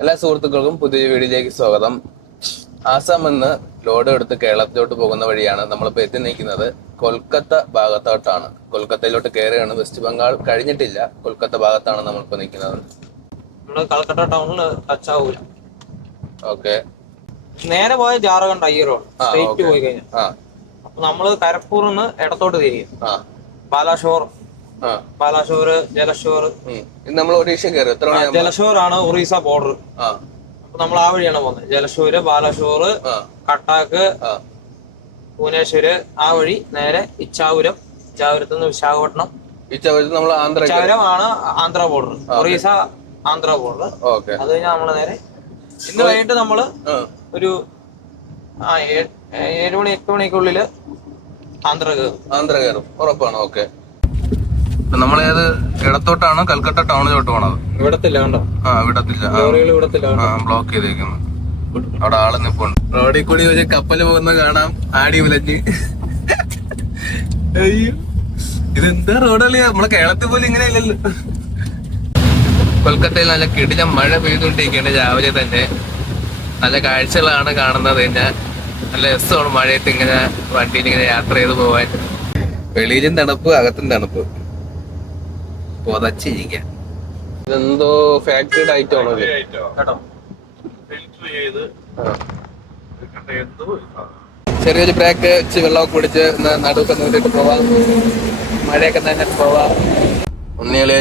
എല്ലാ സുഹൃത്തുക്കൾക്കും പുതിയ വീഡിയോയിലേക്ക് സ്വാഗതം. ആസാം നിന്ന് ലോഡ് എടുത്ത് കേരളത്തിലോട്ട് പോകുന്ന വഴിയാണ് നമ്മളിപ്പോൾ എത്തി നിൽക്കുന്നത്. കൊൽക്കത്ത ഭാഗത്തോട്ടാണ്. കൊൽക്കത്തയിലോട്ട് കയറുകയാണ്. വെസ്റ്റ് ബംഗാൾ കഴിഞ്ഞിട്ടില്ല, കൊൽക്കത്ത ഭാഗത്താണ് നമ്മളിപ്പോൾ നിൽക്കുന്നത്. നമ്മള് കൽക്കട്ട ടൗണില് ടച്ച് ആവൂല. ഓക്കെ, നേരെ പോയ ജാർഖണ്ഡ് അയ്യറോഡ് സ്ട്രേറ്റ് പോയി കഴിഞ്ഞാൽ അപ്പൊ നമ്മള് കരപ്പൂർന്ന് ഇടത്തോട്ട് തിരിയും. ബാലാഷോർ, ജലഷോർ. നമ്മൾ ഒറീസ കയറി. ജലഷോർ ആണ് ഒറീസ ബോർഡർ. അപ്പൊ നമ്മൾ ആ വഴിയാണ് പോകുന്നത്. ജലഷോര്, ബാലാഷോർ, കട്ടാക്ക്, ഭുവനേശ്വര്, ആ വഴി നേരെ ഇച്ചാപുരം. ഇച്ചാപുരത്ത് നിന്ന് വിശാഖപട്ടണം. ഇച്ചാപുരമാണ് ആന്ധ്ര ബോർഡർ, ഒറീസ ആന്ധ്ര ബോർഡർ. അത് കഴിഞ്ഞാൽ നമ്മള് നേരെ ഇന്ന് വൈകിട്ട് നമ്മള് ഒരു 7 മണി 8 മണിക്കുള്ളില് ആന്ധ്ര കയറും. ഉറപ്പാണ്. ഓക്കെ, നമ്മളേത് ഇടത്തോട്ടാണ് കൽക്കട്ട ടൗണിലോട്ട് പോണത്. വിടത്തില്ല, കണ്ടോ? വിടത്തില്ല, ബ്ലോക്ക് ചെയ്തേക്കുന്നു. അവിടെ ആള് നിപ്പുണ്ട്. റോഡിൽ കൂടി ഒരു കപ്പല് പോകുന്ന കാണാം, ആടി ഉലഞ്ഞ്. അയ്യോ, ഇതെന്താ റോഡല്ലേ? നമ്മളെ കേരളത്തിൽ പോലും ഇങ്ങനെ ഇല്ലല്ലോ. കൊൽക്കത്തയിൽ നല്ല കിടിലം മഴ പെയ്തുകൊണ്ടിരിക്കുകയാണ്. രാവിലെ തന്നെ നല്ല കാഴ്ചകളാണ് കാണുന്നത്. നല്ല രസമാണ് മഴയത്ത് ഇങ്ങനെ വണ്ടിയിൽ ഇങ്ങനെ യാത്ര ചെയ്ത് പോവാൻ. വെളിയിലും തണുപ്പ്, അകത്തും തണുപ്പ്, പൊതച്ചിരിക്കാൻ. ഇതെന്തോ ഫാക്ടറിയുടെ ഐറ്റം ആണോ കേട്ടോ? ചെറിയൊരു ബ്രേക്ക് വെച്ച് വെള്ളമൊക്കെ കുടിച്ച് നടുവൊക്കെ നോക്കിട്ട് പോവാം. മഴയൊക്കെ തന്നെ പോവാം. ഉണ്ണികളെ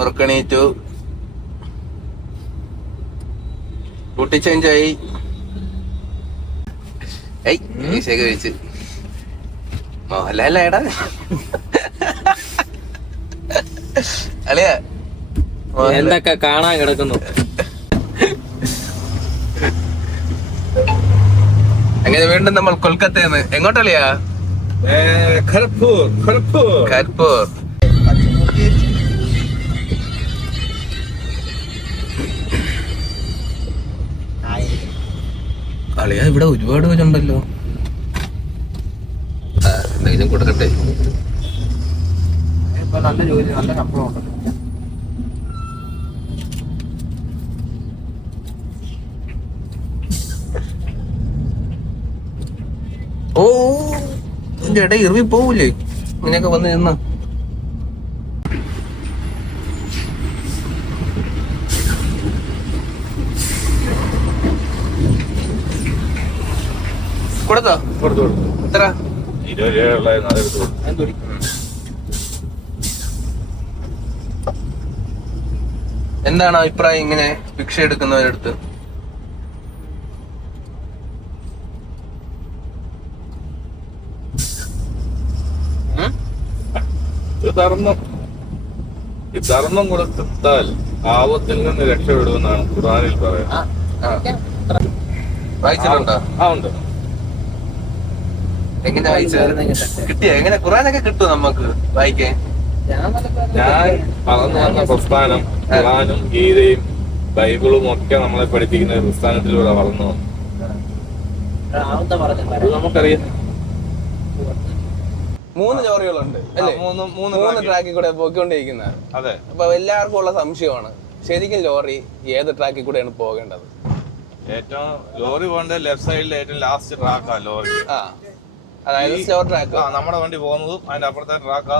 ഉറക്കണീറ്റു, ഡ്യൂട്ടി ചേഞ്ച് ആയി. കഴിച്ച് മോഹൻലാലേടാ അളിയാ, എന്തൊക്കെ കാണാൻ കിടക്കുന്നു. അങ്ങനെ വീണ്ടും നമ്മൾ കൊൽക്കത്തന്ന് എങ്ങോട്ടളിയാ? ഖരഗ്പൂർ. അളിയാ, ഇവിടെ ഒരുപാട് പേരുണ്ടല്ലോ. എന്തെങ്കിലും കൊടുക്കട്ടെ. നല്ല ജോലി, നല്ല ശമ്പളം ഉണ്ട്. ഓ, ഇതിന്റെ ഇടയിൽ ഇറങ്ങി പോവൂലേ ഇങ്ങനെയൊക്കെ വന്ന് നിന്ന? കൊടുത്തോ? എത്ര? എന്താണ് അഭിപ്രായം ഇങ്ങനെ ഭിക്ഷ എടുക്കുന്നവരടുത്ത്? ധർമ്മം കൊടുത്താൽ ആപത്തിൽ നിന്ന് രക്ഷപ്പെടുമെന്നാണ് ഖുർആനിൽ പറയുന്നത്. വായിച്ചിട്ടുണ്ടോ? ഉണ്ട്. എങ്ങനെ വായിച്ചത്? കിട്ടിയ എങ്ങനെ ഖുർആനൊക്കെ കിട്ടും നമുക്ക് വായിക്കാൻ? ഞാൻ വളർന്നു വന്ന പ്രസ്ഥാനം ഖുർആനും ഗീതയും ബൈബിളും ഒക്കെ നമ്മളെ പഠിപ്പിക്കുന്ന ഒരു പ്രസ്ഥാനത്തിലൂടെ വളർന്നു വന്നു. അത് നമുക്കറിയാം. 3 ലോറികളുണ്ട് അല്ലേ? 3 ട്രാക്കിൽ കൂടെ പോയിക്കൊണ്ടിരിക്കുന്ന. അതെ. അപ്പൊ എല്ലാവർക്കും ഉള്ള സംശയമാണ്, ശരിക്കും ലോറി ഏത് ട്രാക്കിൽ കൂടെയാണ് പോകേണ്ടത്? ഏറ്റവും ലോറി പോകേണ്ടത് ലെഫ്റ്റ് സൈഡിലെ ഏറ്റവും ലാസ്റ്റ് ട്രാക്കാ ലോറി. അതായത് സ്ലോ ട്രാക്ക്. നമ്മുടെ വണ്ടി പോകുന്നതും അതിന്റെ അപ്പുറത്തെ ട്രാക്കാ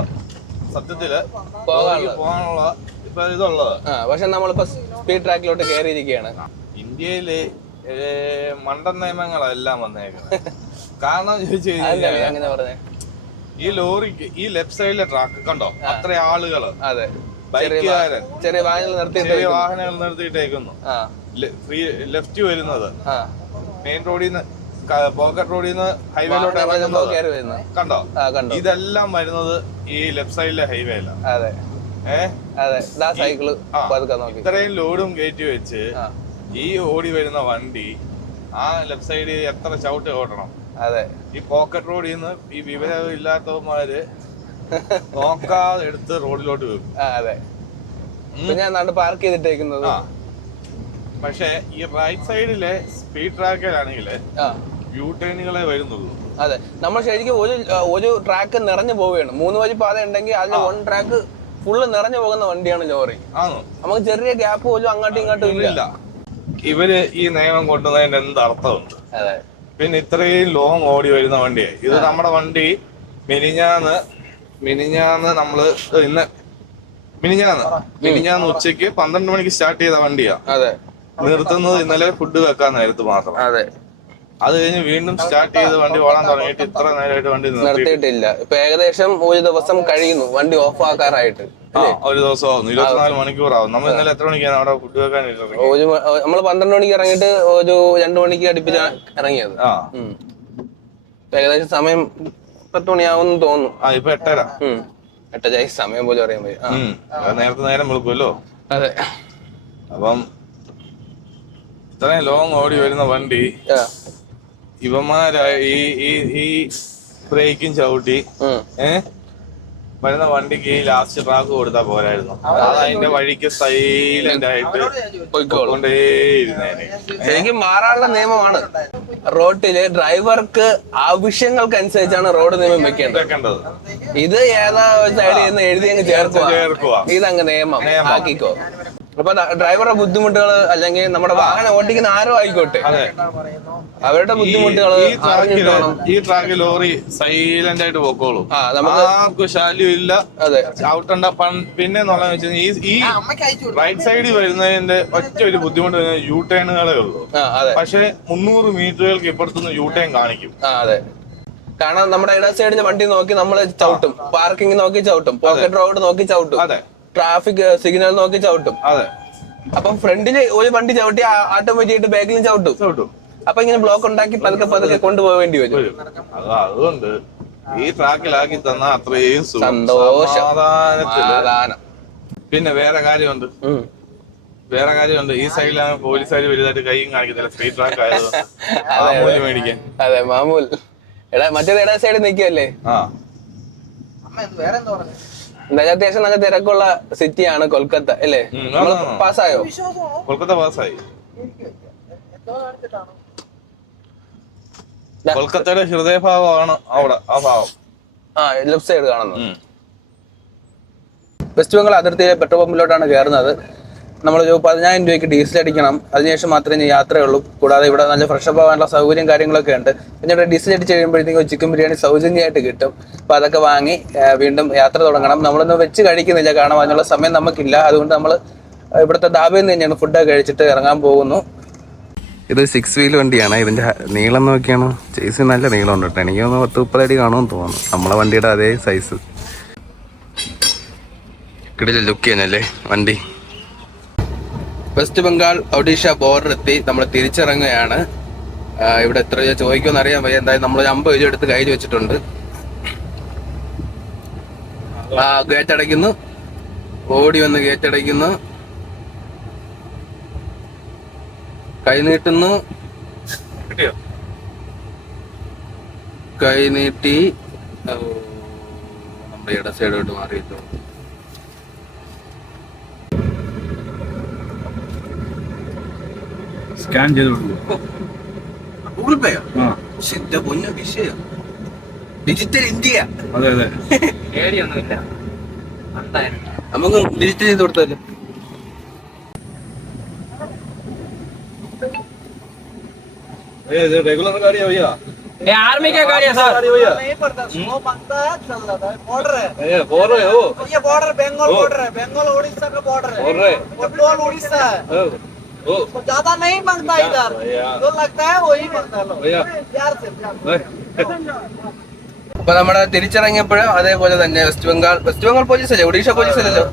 സത്യത്തില് പോകാനുള്ള ഇപ്പൊ ഇതുള്ളത്. പക്ഷെ നമ്മളിപ്പോ സ്പീഡ് ട്രാക്കിലോട്ട് കയറിയിരിക്കുകയാണ്. ഇന്ത്യയില് മണ്ടൻ നിയമങ്ങളെല്ലാം വന്നേക്കുന്നത്. കാരണം ചോദിച്ചു കഴിഞ്ഞാൽ അങ്ങനെ പറഞ്ഞേ, ഈ ലോറിക്ക് ഈ ലെഫ്റ്റ് സൈഡിലെ ട്രാക്ക് കണ്ടോ, അത്ര ആളുകള്, അതെ, ബൈക്കുകാരൻ ചെറിയ വാഹനങ്ങൾ നിർത്തിയിട്ടേക്കുന്നു. ലെഫ്റ്റ് വരുന്നത് മെയിൻ റോഡിൽ നിന്ന്, പോക്കറ്റ് റോഡിൽ നിന്ന് ഹൈവേയിലോട്ട് ഇറങ്ങുന്നത് കണ്ടോ. ഇതെല്ലാം വരുന്നത് ഈ ലെഫ്റ്റ് സൈഡിലെ ഹൈവേയിലാണ്. ഇത്രയും ലോഡും കയറ്റി വെച്ച് ഈ ഓടി വരുന്ന വണ്ടി ആ ലെഫ്റ്റ് സൈഡിൽ എത്ര ചവിട്ട് ഓടണം? അതെ, ഈ പോക്കറ്റ് റോഡിൽ നിന്ന് ഈ വിവരം ഇല്ലാത്തവന്മാര് നോക്കാതെ എടുത്ത് റോഡിലോട്ട് വെക്കും. അതെ, ഞാൻ പാർക്ക് ചെയ്തിട്ടേക്കുന്നത്. പക്ഷെ ഈ റൈറ്റ് സൈഡിലെ സ്പീഡ് ട്രാക്കിലാണെങ്കിൽ യു ടേണുകളെ വരുന്നുള്ളൂ. അതെ, നമ്മൾ ശരിക്കും ഒരു ട്രാക്ക് നിറഞ്ഞു പോവുകയാണ്. 3 വരി പാത ഉണ്ടെങ്കിൽ അതിൽ 1 ട്രാക്ക് ഫുള്ള് നിറഞ്ഞു പോകുന്ന വണ്ടിയാണ് ലോറി. നമുക്ക് ചെറിയ ഗ്യാപ്പ് പോലും അങ്ങോട്ടും ഇങ്ങോട്ടും ഇല്ല. ഇവര് ഈ നിയമം കൊണ്ടുവന്നതിന്റെ എന്ത് അർത്ഥമുണ്ട്? അതെ. പിന്നെ ഇത്രയും ലോങ് ഓടി വരുന്ന വണ്ടിയായി ഇത്. നമ്മുടെ വണ്ടി മിനിഞ്ഞാന്ന് നമ്മള് മിനിഞ്ഞാന്ന് ഉച്ചയ്ക്ക് 12 മണിക്ക് സ്റ്റാർട്ട് ചെയ്ത വണ്ടിയാ. അതെ. നിർത്തുന്നത് ഇന്നലെ ഫുഡ് വെക്കാൻ നേരത്ത് മാത്രം. അതെ. അത് കഴിഞ്ഞ് വീണ്ടും സ്റ്റാർട്ട് ചെയ്ത് വണ്ടി ഓടാൻ തുടങ്ങിയിട്ട് ഇത്ര നേരമായിട്ട് വണ്ടി നിർത്തിയിട്ടില്ല. ഇപ്പൊ ഏകദേശം ഒരു ദിവസം കഴിയുന്നു വണ്ടി ഓഫ് ആക്കാറായിട്ട്. ഒരു ദിവസം ആവുന്നു, 24 മണിക്കൂറാവും. നമ്മൾ ഇന്നലെ എത്ര മണിക്കാണ് അവിടെ ഫുഡ് വെക്കാൻ? നമ്മള് 12 മണിക്ക് ഇറങ്ങിയിട്ട് ഒരു 2 മണിക്ക് അടുപ്പിച്ച് ഇറങ്ങിയത്. ഏകദേശം സമയം 10 മണിയാവുമെന്ന് തോന്നുന്നു. ഇപ്പൊ 8:30. 8 സമയം പോലും അറിയാൻ പോയി. നേരത്തെ നേരം വിളിക്കുമല്ലോ. അതെ. അപ്പം ഇത്രയും ലോങ് ഓടി വരുന്ന വണ്ടി ഇവന്മാരായി ഈ ബ്രേക്കും ചവിട്ടി വരുന്ന വണ്ടിക്ക് ലാസ്റ്റ് ട്രാക്ക് കൊടുത്താൽ പോരായിരുന്നു. അത് അതിന്റെ വഴിക്ക് സൈലന്റ് ആയിട്ട് പോയിക്കൊണ്ടേയിരുന്നേനെ. ശരിക്കും മാറാനുള്ള നിയമമാണ്. റോട്ടില് ഡ്രൈവർക്ക് ആവശ്യങ്ങൾക്കനുസരിച്ചാണ് റോഡ് നിയമം വെക്കേണ്ടത്. ഇത് ഏതാ സൈഡിൽ നിന്ന് എഴുതി അങ്ങ് ചേർക്കുക. ഇതങ്ങ് നിയമം ആക്കിക്കോ. അപ്പൊ ഡ്രൈവറുടെ ബുദ്ധിമുട്ടുകൾ അല്ലെങ്കിൽ നമ്മുടെ വാഹനം ഓടിക്കുന്ന ആരോ ആയിക്കോട്ടെ, അവരുടെ ബുദ്ധിമുട്ടുകൾ ഈ ട്രാക്കിൽ ലോറി സൈലന്റ് ആയിട്ട് പോക്കോളൂ. ആർക്കും ശല്യം ഇല്ല. ചവിട്ടണ്ട. പിന്നെ ഈ റൈറ്റ് സൈഡിൽ വരുന്നതിന്റെ ഒറ്റ ഒരു ബുദ്ധിമുട്ട് യു ടേണുകളേ ഉള്ളൂ. പക്ഷെ 300 മീറ്ററുകൾക്ക് ഇപ്പുറത്തുനിന്ന് യു ടേൺ കാണിക്കും. അതെ. കാരണം നമ്മുടെ ഇട സൈഡിന് വണ്ടി നോക്കി നമ്മൾ ചവിട്ടും, പാർക്കിംഗ് നോക്കി ചവിട്ടും, പോക്കറ്റ് റോഡ് നോക്കി ചവിട്ടും, ട്രാഫിക് സിഗ്നൽ നോക്കി ചവിട്ടും. അതെ. അപ്പം ഫ്രണ്ടില് ഒരു വണ്ടി ചവിട്ടി ഓട്ടോമാറ്റിക്കായിട്ട് ബാക്കിലും ചവിട്ടും. അപ്പൊ ഇങ്ങനെ ബ്ലോക്ക് ഉണ്ടാക്കി പതുക്കെ കൊണ്ടുപോകേണ്ടി വരും. അതുകൊണ്ട് ഈ ട്രാക്കിലാക്കി തന്ന അത്രയും സന്തോഷം. പിന്നെ വേറെ കാര്യമുണ്ട്. ഈ സൈഡിലാണ് പോലീസുകാർ വലുതായിട്ട് കൈയും കാണിക്കുന്നില്ല. സ്ട്രീറ്റ് ട്രാക്ക് ആയത് മേടിക്കാൻ. അതെ, മാമൂൽ. മറ്റേത് ഇട സൈഡ് നിൽക്കല്ലേ. അത്യാവശ്യം നല്ല തിരക്കുള്ള സിറ്റിയാണ് കൊൽക്കത്ത അല്ലേ? പാസ്സായോ? കൊൽക്കത്ത പാസ്സായി. കൊൽക്കത്തയുടെ ഹൃദയഭാഗമാണ് അവിടെ ആ ഭാഗം. ലെഫ്റ്റ് സൈഡ് കാണുന്നത്. വെസ്റ്റ് ബംഗാൾ അതിർത്തിയിലെ പെട്രോൾ പമ്പിലോട്ടാണ് കയറുന്നത്. നമ്മളൊരു 10,000 രൂപയ്ക്ക് ഡീസൽ അടിക്കണം. അതിനുശേഷം മാത്രമേ യാത്രയുള്ളൂ. കൂടാതെ ഇവിടെ നല്ല ഫ്രഷപ്പ് ആവാനുള്ള സൗകര്യം കാര്യങ്ങളൊക്കെ ഉണ്ട്. പിന്നെ ഇവിടെ ഡീസൽ അടിച്ച് കഴിയുമ്പോഴത്തേക്കും ചിക്കൻ ബിരിയാണി സൗജന്യമായിട്ട് കിട്ടും. അപ്പോൾ അതൊക്കെ വാങ്ങി വീണ്ടും യാത്ര തുടങ്ങണം. നമ്മളൊന്നും വെച്ച് കഴിക്കുന്നില്ല, കാരണം അതിനുള്ള സമയം നമുക്കില്ല. അതുകൊണ്ട് നമ്മൾ ഇവിടുത്തെ ധാബയിൽ നിന്ന് തന്നെയാണ് ഫുഡൊക്കെ കഴിച്ചിട്ട് ഇറങ്ങാൻ പോകുന്നു. ഇത് 6 വീൽ വണ്ടിയാണ്. ഇതിൻ്റെ നീളം നോക്കിയാണ്. ചേസി നല്ല നീളം ഉണ്ട് കേട്ടോ. എനിക്ക് തോന്നുന്നു 10-30 അടി കാണുമെന്ന് തോന്നുന്നു. നമ്മളെ വണ്ടിയുടെ അതേ സൈസ്. കിടിലൻ ലുക്ക് ചെയ്യുന്നല്ലേ വണ്ടി. വെസ്റ്റ് ബംഗാൾ ഒഡീഷ ബോർഡർ എത്തി. നമ്മൾ തിരിച്ചിറങ്ങുകയാണ്. ഇവിടെ എത്ര രൂപ ചോദിക്കുമെന്ന് അറിയാൻ വയ്യ. എന്തായാലും നമ്മൾ 50 രൂപ എടുത്ത് കയ്യിൽ വെച്ചിട്ടുണ്ട്. ഗേറ്റ് അടയ്ക്കുന്നു. ഓടി വന്ന് ഗേറ്റ് അടയ്ക്കുന്നു. കൈ നീട്ടുന്നു. കൈ നീട്ടി നമ്മുടെ ഇട സൈഡോട്ട് മാറിയിട്ടു. സ്കാൻ ചെയ്ത് ഗൂഗിൾ പേയോ? പൊന്ന വിഷയം. Digital India. അതെ. പേടിയൊന്നുമില്ല. നമുക്ക് ഡിജിറ്റൽ ചെയ്ത് കൊടുത്തല്ലോ. रेगुलर गाड़ी है भैया? ये आर्मी का गाड़ी है सर। नहीं पड़ता, वो बनता है, चल रहा है, बॉर्डर है। ये बॉर्डर है वो? ये बॉर्डर बंगाल बॉर्डर है, बंगाल उड़ीसा का बॉर्डर है। वो टोल उड़ीसा है। तो ज्यादा नहीं बनता इधर, जो लगता है वही बनता है। प्यार से അപ്പൊ നമ്മുടെ തിരിച്ചിറങ്ങിയപ്പോഴും അതേപോലെ തന്നെ വെസ്റ്റ് ബംഗാൾ പോലീസ് അല്ലേ, ഒഡീഷ പോലീസ് അല്ലല്ലോ.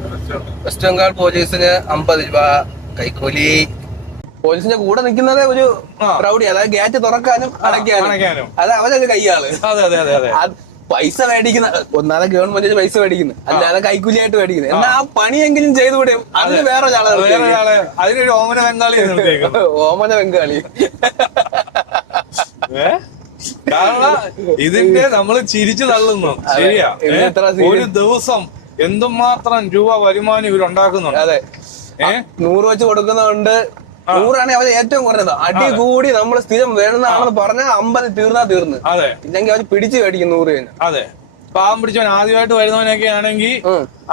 വെസ്റ്റ് ബംഗാൾ പോലീസിന് 50 രൂപ കൈക്കൂലി. പോലീസിന്റെ കൂടെ നിൽക്കുന്നതേ ഒരു റൗഡി, അതായത് ഗേറ്റ് തുറക്കാനും അടയ്ക്കാനും. അത് അവരൊക്കെ കയ്യാള്. പൈസ മേടിക്കുന്ന ഒന്നാമതെ ഗവൺമെന്റ് പൈസ മേടിക്കുന്നു, അല്ലാതെ കൈക്കൂലിയായിട്ട് മേടിക്കുന്നത്. എന്നാ ആ പണിയെങ്കിലും ചെയ്തുകൂടെ? അതിന് വേറെ അതിനൊരു ഓമന ബംഗാളി. കാരണം ഇതിന്റെ നമ്മള് ചിരിച്ചു തള്ളുന്നു. ശരിയാ, ഒരു ദിവസം എന്തുമാത്രം രൂപ വരുമാനം ഇവരുണ്ടാക്കുന്നുണ്ട്. അതെ, 100 വെച്ച് കൊടുക്കുന്നതുകൊണ്ട് 100 അവര് ഏറ്റവും കുറഞ്ഞത്. അടി കൂടി നമ്മൾ സ്ഥിരം വേണമെന്നാണെന്ന് പറഞ്ഞാൽ 50 തീർന്ന്. അതെ, ഇല്ലെങ്കിൽ അവര് പിടിച്ചു മേടിക്കും 100 കഴിഞ്ഞ്. അതെ, പാവം പിടിച്ചവൻ ആദ്യമായിട്ട് വരുന്നവനൊക്കെ ആണെങ്കിൽ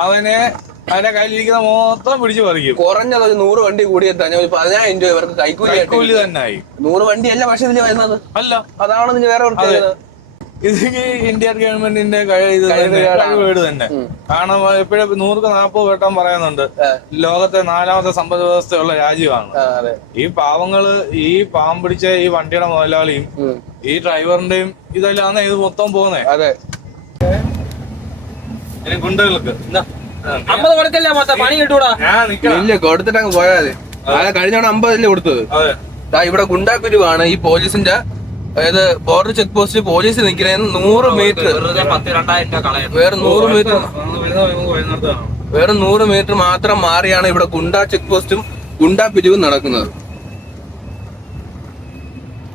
അവന്റെ കയ്യിലിരിക്കുന്ന മൊത്തം പിടിച്ചു പറിക്കും. കുറഞ്ഞത് ഒരു 100 വണ്ടി കൂടിയെത്താൻ 10,000 രൂപ ഇവർക്ക് കൈക്കൂലി തന്നെ ആയി. 100 വണ്ടിയല്ല പക്ഷെ ഇതിന് വരുന്നത് അല്ല, അതാണ് ഇതിന് വേറെ ഇത് ഇന്ത്യൻ ഗവൺമെന്റിന്റെ കഴിവേട് തന്നെ. കാരണം എപ്പോഴും 140 വട്ടം പറയുന്നുണ്ട് ലോകത്തെ 4ാമത്തെ സമ്പദ് വ്യവസ്ഥയുള്ള രാജ്യമാണ്. ഈ പാവങ്ങള്, ഈ പാവം പിടിച്ച ഈ വണ്ടിയുടെ മുതലാളിയും ഈ ഡ്രൈവറിന്റെയും ഇതെല്ലാം ഇത് മൊത്തം പോകുന്നേ. അതെ, ഗുണ്ടകൾക്ക് 50 കൊടുക്കല്ലേ മൊത്തം പണി കിട്ടൂടാ. ഇല്ല കൊടുത്തിട്ട് അങ്ങ് പോയാൽ മതി. കഴിഞ്ഞ 50 കൊടുത്തത്. ഇവിടെ ഗുണ്ടാക്കുരുവാണ് ഈ പോലീസിന്റെ, അതായത് ബോർഡർ ചെക്ക് പോസ്റ്റ് പോലീസ് നിൽക്കുന്ന 100 മീറ്റർ, വേറെ 100 മീറ്റർ മാത്രം മാറിയാണ് ഇവിടെ ഗുണ്ടാ ചെക്ക് പോസ്റ്റും ഗുണ്ടാ പിരിവും നടക്കുന്നത്.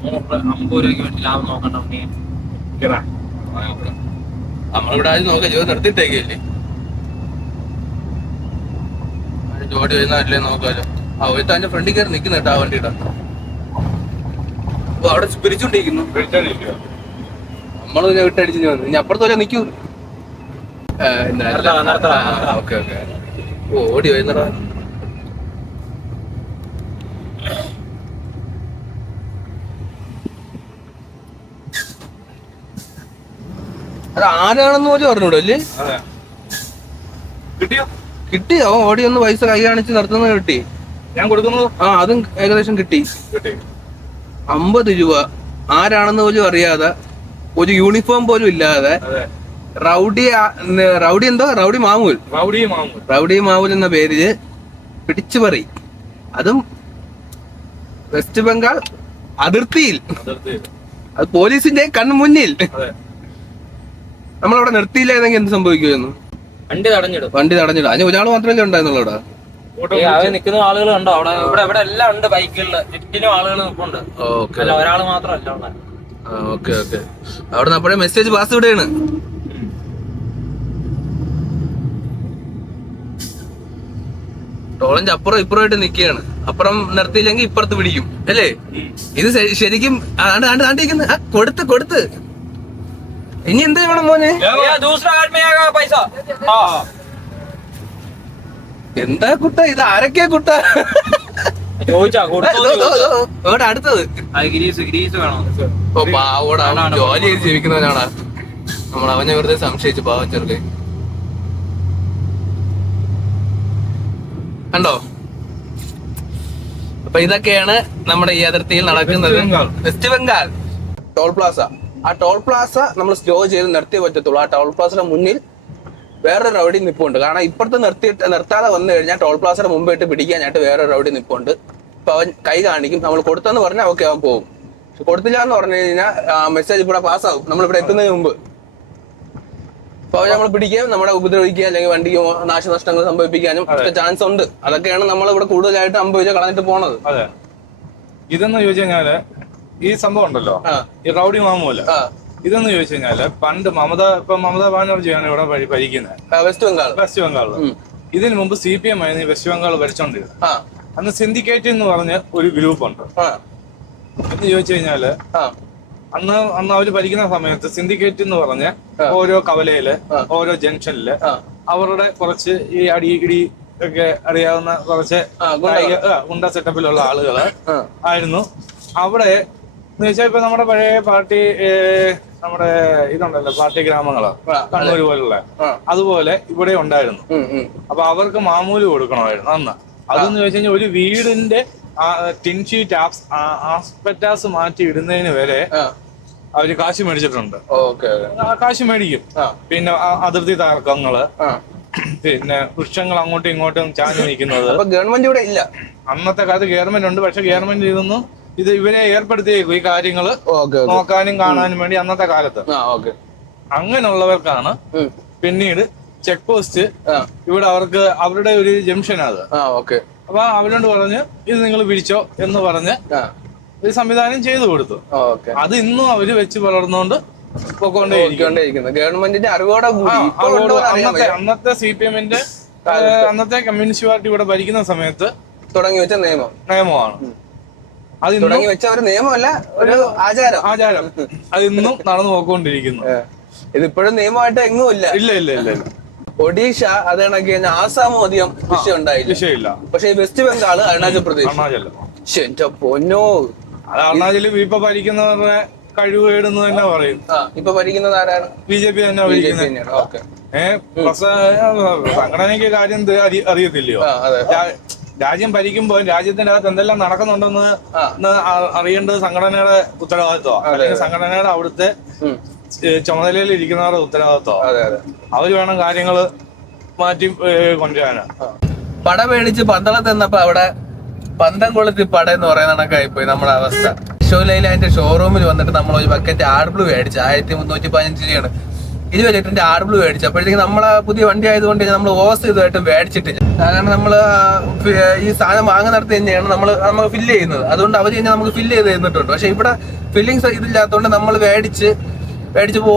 50 രൂപയ്ക്ക് വേണ്ടി ലാഭം നോക്കണ്ട. നമ്മളിവിടെ ആരും നോക്കാം, ജോലി നിർത്തിയിട്ടേക്കല്ലേ, ജോലി വരുന്നല്ലേ നോക്കാലോ. ഒരുത്ത അതിന്റെ ഫ്രണ്ടിൽ കയറി നിൽക്കുന്ന കേട്ടോ ആ വണ്ടിയുടെ. അവിടെ പിരിച്ചോണ്ടിരിക്കുന്നു. നമ്മള് വിട്ടടിച്ചു വന്നു. ഇനി അപ്പുറത്ത് വരെ നിക്കൂ. Okay okay. ഓടി വരുന്നടാ. അത് ആരാണെന്ന് പോലും പറഞ്ഞൂടല്ലേ. കിട്ടിയോ? ഓടി ഒന്ന് പൈസ കൈ കാണിച്ച് നടത്തുന്നത് കിട്ടി. ഞാൻ കൊടുക്കുന്നത് അതും ഏകദേശം കിട്ടി. 50 രൂപ. ആരാണെന്ന് പോലും അറിയാതെ, ഒരു യൂണിഫോം പോലും ഇല്ലാതെ, റൗഡി എന്തോ റൗഡി മാമൂൽ എന്ന പേരില് പിടിച്ചുപറി. അതും വെസ്റ്റ് ബംഗാൾ അതിർത്തിയിൽ, അത് പോലീസിന്റെ കൺമുന്നിൽ. നമ്മളവിടെ നിർത്തിയില്ലായിരുന്നെങ്കിൽ എന്ത് സംഭവിക്കുമായിരുന്നു? വണ്ടി തടഞ്ഞിടും. അതിന് ഒരാൾ മാത്രമല്ലേ ഉണ്ടായിരുന്നുള്ളൂ അവിടെ. നിൽക്കുന്ന ആളുകൾ ഉണ്ടോ അവിടെ? ഇവിടെ എല്ലാം ഉണ്ട്. ബൈക്കുകളില് ചുറ്റിനും ആളുകൾ നിൽപ്പുണ്ട്. ഒരാൾ മാത്രമല്ല. Okay okay. അവിടെ അപ്പോഴേ മെസ്സേജ് പാസ് ഇവിടെയാണ്. ടോളഞ്ച് അപ്പുറം ഇപ്പുറമായിട്ട് നിക്കുകയാണ്. അപ്പുറം നിർത്തിയില്ലെങ്കിൽ ഇപ്പുറത്ത് പിടിക്കും അല്ലേ? ഇത് ശരിക്കും കൊടുത്ത് ഇനി എന്താ വേണം മോനെ? എന്താ കുട്ട ഇത്? ആരൊക്കെയാ കുട്ട? അടുത്തത് ജോലി ചെയ്ത് ജീവിക്കുന്നവനാണ് നമ്മൾ. അവനെ വെറുതെ സംശയിച്ചു പാവം ചെറുക്കെ. കണ്ടോ? അപ്പൊ ഇതൊക്കെയാണ് നമ്മുടെ ഈ അതിർത്തിയിൽ നടക്കുന്നത്. West Bengal toll plaza. ആ ടോൾ പ്ലാസ നമ്മൾ സ്ലോ ചെയ്ത് നിർത്തിയേ പറ്റത്തുള്ളൂ. ആ ടോൾ പ്ലാസയുടെ മുന്നിൽ വേറൊരു റൗഡി നിപ്പുണ്ട്. കാരണം ഇപ്പുറത്ത് നിർത്താതെ വന്നു കഴിഞ്ഞാൽ ടോൾ പ്ലാസയുടെ മുമ്പായിട്ട് പിടിക്കാനായിട്ട് വേറൊരു റൗഡി നിപ്പുണ്ട്. അപ്പൊ അവൻ കൈ കാണിക്കും. നമ്മൾ കൊടുത്തെന്ന് പറഞ്ഞാൽ ഓക്കെ അവൻ പോകും. പക്ഷെ കൊടുത്തില്ല എന്ന് പറഞ്ഞു കഴിഞ്ഞാൽ മെസ്സേജ് ഇവിടെ പാസ്സാവും നമ്മളിവിടെ എത്തുന്നതിന് മുമ്പ്. അപ്പൊ അവൻ നമ്മൾ പിടിക്കുകയും നമ്മളെ ഉപദ്രവിക്കുക അല്ലെങ്കിൽ വണ്ടിക്ക് നാശനഷ്ടങ്ങൾ സംഭവിപ്പിക്കാനും ഒക്കെ ചാൻസ് ഉണ്ട്. അതൊക്കെയാണ് നമ്മൾ ഇവിടെ കൂടുതലായിട്ട് 50 രൂപ കളഞ്ഞിട്ട് പോണത്. അതെ. ഇതെന്ന് ചോദിച്ചു കഴിഞ്ഞാല് ഈ സംഭവം ഉണ്ടല്ലോ, ഈ റൗഡി മാമൂല, ഇതെന്ന് ചോദിച്ചു കഴിഞ്ഞാല് പണ്ട് മമതാ ബാനർജിയാണ് ഇവിടെ ഭരിക്കുന്നത് വെസ്റ്റ് ബംഗാളില്. ഇതിനു മുമ്പ് CPM ആയിരുന്നു വെസ്റ്റ് ബംഗാൾ ഭരിച്ചോണ്ടിരുന്നത്. അന്ന് സിൻഡിക്കേറ്റ് എന്ന് പറഞ്ഞ ഒരു ഗ്രൂപ്പ് ഉണ്ട്. എന്ന് ചോദിച്ചു കഴിഞ്ഞാല് അന്ന് അവര് ഭരിക്കുന്ന സമയത്ത് സിൻഡിക്കേറ്റ് എന്ന് പറഞ്ഞ ഓരോ കവലയില് ഓരോ ജംഗ്ഷനില് അവരുടെ കുറച്ച് ഈ അടി ഇടി ഒക്കെ അറിയാവുന്ന കുറച്ച് ഗുണ്ട സെറ്റപ്പിലുള്ള ആളുകള് ആയിരുന്നു അവിടെ. എന്ന് വെച്ചാൽ ഇപ്പൊ നമ്മുടെ പഴയ പാർട്ടി, നമ്മുടെ ഇതുണ്ടല്ലോ പാർട്ടി ഗ്രാമങ്ങള് കണ്ണൂര് പോലുള്ള, അതുപോലെ ഇവിടെ ഉണ്ടായിരുന്നു. അപ്പൊ അവർക്ക് മാമൂല് കൊടുക്കണമായിരുന്നു അന്ന്. അതെന്ന് ചോദിച്ചു കഴിഞ്ഞാൽ ഒരു വീടിന്റെ ടിൻ ഷീറ്റ് ആസ്പെറ്റാസ് മാറ്റി ഇടുന്നതിന് വരെ അവര് കാശ് മേടിച്ചിട്ടുണ്ട്. കാശ് മേടിക്കും. പിന്നെ അതിർത്തി തർക്കങ്ങള്, പിന്നെ വൃക്ഷങ്ങൾ അങ്ങോട്ടും ഇങ്ങോട്ടും ചാഞ്ഞു നിൽക്കുന്നത്. ഗവൺമെന്റ് ഇവിടെ ഇല്ല. അന്നത്തെ കാലത്ത് ഗവൺമെന്റ് ഉണ്ട്. പക്ഷെ ഗവൺമെന്റ് ഇതൊന്നും ഇവരെ ഏർപ്പെടുത്തിയേക്കും ഈ കാര്യങ്ങള് നോക്കാനും കാണാനും വേണ്ടി അന്നത്തെ കാലത്ത്. അങ്ങനെയുള്ളവർക്കാണ് പിന്നീട് ചെക്ക് പോസ്റ്റ് ഇവിടെ അവർക്ക് അവരുടെ ഒരു ജംഗ്ഷൻ അത്. അപ്പൊ അവരോട് പറഞ്ഞ് ഇത് നിങ്ങൾ പിടിച്ചോ എന്ന് പറഞ്ഞ് ഒരു സംവിധാനം ചെയ്തു കൊടുത്തു. അത് ഇന്നും അവര് വെച്ച് വളർന്നുകൊണ്ട് ഗവൺമെന്റിന്റെ അറിവോടെ അന്നത്തെ CPMന്റെ അന്നത്തെ കമ്മ്യൂണിസ്റ്റ് പാർട്ടി ഇവിടെ ഭരിക്കുന്ന സമയത്ത് തുടങ്ങി വെച്ച നിയമമാണ്. അത് തുടങ്ങി വെച്ച ഒരു നിയമമല്ല, ഒരു ആചാരം. അത് ഇന്നും നടന്നു പോയിക്കൊണ്ടിരിക്കുന്നു. ഇതിപ്പോഴും നിയമമായിട്ട് എങ്ങും ഇല്ല. ഇല്ല ഇല്ല ഇല്ല ഇല്ല. ഒഡീഷ അത് കണക്ക് കഴിഞ്ഞാൽ ആസാമും അധികം വിഷയം ഉണ്ടായില്ല. വിഷയമില്ല. പക്ഷെ വെസ്റ്റ് ബംഗാൾ, അരുണാചൽ പ്രദേശ്, അരുണാചലം, എന്റെ പൊന്നോ, അത് അരുണാചലും ഇപ്പൊ ഭരിക്കുന്നവരുടെ കഴിവേടെന്ന് തന്നെ പറയും. ഇപ്പൊ ഭരിക്കുന്നത് ആരാണ്? BJP തന്നെ ഭരിക്കുന്നത്. ഓക്കെ. സംഘടനയ്ക്ക് കാര്യം അറിയത്തില്ലയോ? രാജ്യം ഭരിക്കുമ്പോ രാജ്യത്തിന്റെ അകത്ത് എന്തെല്ലാം നടക്കുന്നുണ്ടെന്ന് അറിയേണ്ടത് സംഘടനയുടെ ഉത്തരവാദിത്വമാണ്, അല്ലെങ്കിൽ സംഘടനയുടെ അവിടുത്തെ ചുമതലയിൽ ഇരിക്കുന്നവരുടെ ഉത്തരവാദിത്വമാണ്. അവര് വേണം കാര്യങ്ങള് മാറ്റി കൊണ്ടുവരാനാ. പട മേടിച്ച് പന്തളത്ത് നിന്നപ്പോ അവിടെ പന്തം കൊളുത്തി പട എന്ന് പറയുന്ന കണക്കായിപ്പോയി നമ്മുടെ അവസ്ഥ. ഷോലൈലാൻഡ് ഷോറൂമിൽ വന്നിട്ട് നമ്മൾ ഒരു ബക്കറ്റ് ആർബ്ലൂ മേടിച്ചു. 1315 രൂപയാണ്. 20 ലിറ്ററിന്റെ ആർബ്ലൂ മേടിച്ചു. അപ്പോഴത്തേക്ക് നമ്മളെ പുതിയ വണ്ടി ആയതുകൊണ്ട് നമ്മൾ ഓസ് ഇതുമായിട്ട് മേടിച്ചിട്ടില്ല. കാരണം നമ്മള് ഈ സാധനം വാങ്ങുന്നിടത്ത് തന്നെയാണ് നമ്മൾ ഫില്ല് ചെയ്യുന്നത്. അതുകൊണ്ട് അവർ തന്നെ നമുക്ക് ഫില്ല് ചെയ്ത് തന്നിട്ടുണ്ട്. പക്ഷെ ഇവിടെ ഫില്ലിങ്സ് ഇതില്ലാത്തതുകൊണ്ട് നമ്മൾ മേടിച്ച്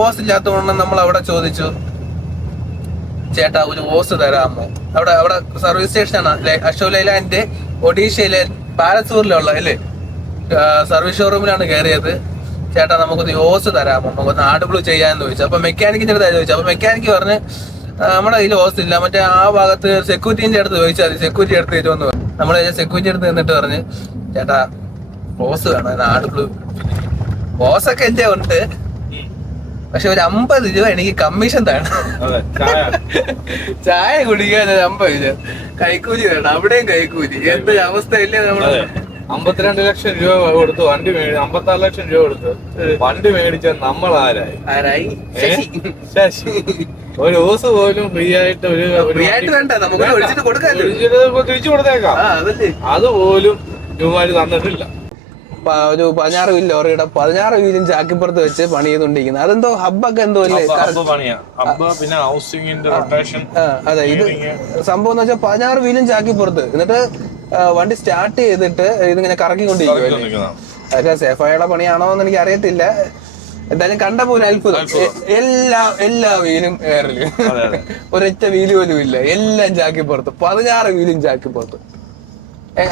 ഓസ് ഇല്ലാത്തതുകൊണ്ട് നമ്മൾ അവിടെ ചോദിച്ചു, ചേട്ടാ ഒരു ഓസ് തരാമോ? അവിടെ സർവീസ് സ്റ്റേഷനാണ് അശോക് ലൈലാൻഡ് ഒഡീഷയിലെ ബാലസൂറിലുള്ള അല്ലേ സർവീസ് ഷോറൂമിലാണ് കയറിയത്. ചേട്ടാ നമുക്കൊന്ന് ഓസ് തരാമോ, നമുക്കൊന്ന് ആർബ്ലൂ ചെയ്യാന്ന് ചോദിച്ചു. അപ്പൊ മെക്കാനിക്കിന്റെ അടുത്ത് ചോദിച്ചു. അപ്പൊ മെക്കാനിക്ക് പറഞ്ഞ് നമ്മുടെ കയ്യിൽ ഓസ് ഇല്ല, മറ്റേ ആ ഭാഗത്ത് സെക്യൂരിറ്റിന്റെ അടുത്ത് ചോദിച്ചാൽ മതി, സെക്യൂരിറ്റി അടുത്ത് തരുമെന്ന് പറഞ്ഞു. നമ്മൾ സെക്യൂരിറ്റി അടുത്ത് നിന്നിട്ട് പറഞ്ഞ് ചേട്ടാ ഓസ് വേണം, ആർബ്ലൂ. ഓസൊക്കെ എന്റെ ഉണ്ട്, പക്ഷെ ഒരു 50 രൂപ എനിക്ക് കമ്മീഷൻ തരണം. ചായ കുടിക്കാൻ 50 രൂപ കൈക്കൂലി വേണം. അവിടെയും കൈക്കൂലി. എന്തൊരു അവസ്ഥയില്ലേ നമ്മള്. 52 ലക്ഷം രൂപ കൊടുത്ത് വണ്ടി 56 ലക്ഷം രൂപ കൊടുത്ത് വണ്ടി മേടിച്ച നമ്മൾ ആരായി? ശശി. ഒരു ഓസ് പോലും ഫ്രീ ആയിട്ട് ഫ്രീ ആയിട്ട് വേണ്ട, നമുക്ക് ഒഴിച്ചിട്ട് കൊടുക്കാം, തിരിച്ചു കൊടുത്തേക്കാം. അതുപോലും രൂപമാര് തന്നിട്ടില്ല. ഒരു 16 വീൽ ലോറിയുടെ 16 വീലും ചാക്കിപ്പുറത്ത് വെച്ച് പണി ചെയ്തോണ്ടിരിക്കുന്നത്. അതെന്തോ ഹബ്ബൊക്കെ എന്തോ അല്ലേ? പിന്നെ ഹൗസിംഗിന്റെ റൊട്ടേഷൻ. അതെ, ഇത് സംഭവം എന്ന് വെച്ചാൽ 16 വീലും ചാക്കിപ്പുറത്ത്. എന്നിട്ട് വണ്ടി സ്റ്റാർട്ട് ചെയ്തിട്ട് ഇതിങ്ങനെ കറക്കിക്കൊണ്ടിരിക്കും. അതൊക്കെ സേഫായുള്ള പണിയാണോ എന്ന് എനിക്ക് അറിയത്തില്ല. എന്തായാലും കണ്ട പോലെ അത്ഭുതം. എല്ലാ വീലും എയറില്, ഒരൊറ്റ വീല് പോലും ഇല്ല, എല്ലാം ചാക്കിപ്പുറത്ത്. 16 വീലും ചാക്കിപ്പുറത്ത്.